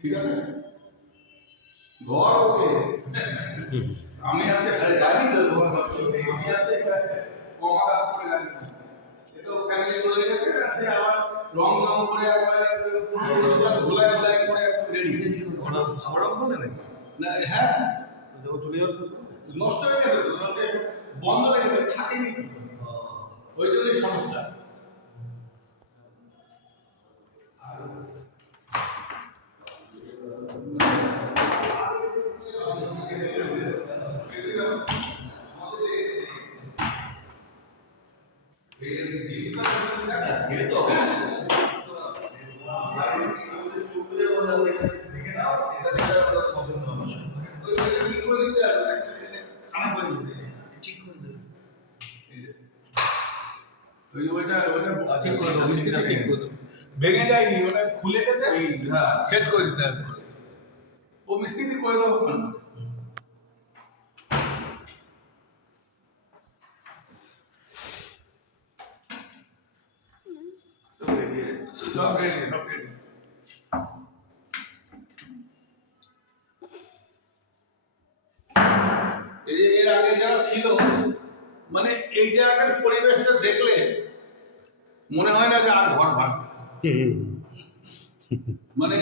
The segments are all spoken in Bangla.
ঠিক আছে ঘর ওকে আমি আজকে জানি তো তোমার আমি আজকে কমা কাজ করে জানি এটা ফ্যামিলি করে রেখেছে আজকে আবার রং রং করে একবার গোলাই গোলাই করে রেডি ওটা সামরক বলে নাকি না হ্যাঁ যখন চলে যাওয়ার নষ্ট হয়ে গেছে বন্ধ হয়ে গেছে থাকেনি ওই জন্যই সমস্যা ভেঙে যায়নি ওটা খুলে গেছে সেট করে দিতে হবে ও মিস্ত্রি করে দেবো সব রেডি সব রেডি এর আগে যারা ছিল মানে এই জায়গার পরিবেশটা দেখলে মনে হয় না যে আর ঘর ভাঙবে মানে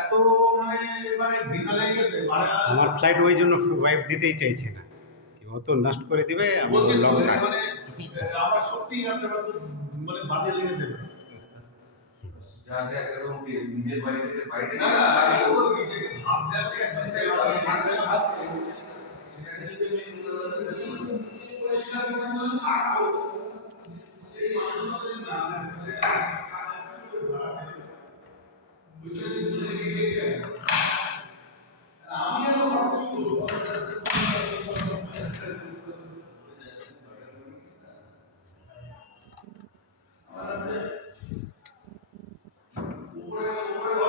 এত মানে মানে ভিড়া লেগে গেছে আমার ফ্লাইট ওই জন্য ওয়াইফ দিতেই চাইছে না ও তো নষ্ট করে দিবে মানে আমার সত্যি মানে বাজে লেগেছে যাতে একদম নিজের বাড়ি থেকে বাইরে না না ও নিজেকে ভাব দেওয়া সেটা যদি পরিষ্কার পরিচ্ছন্ন থাকো এই মানুষদের না আমি উপরে উপরে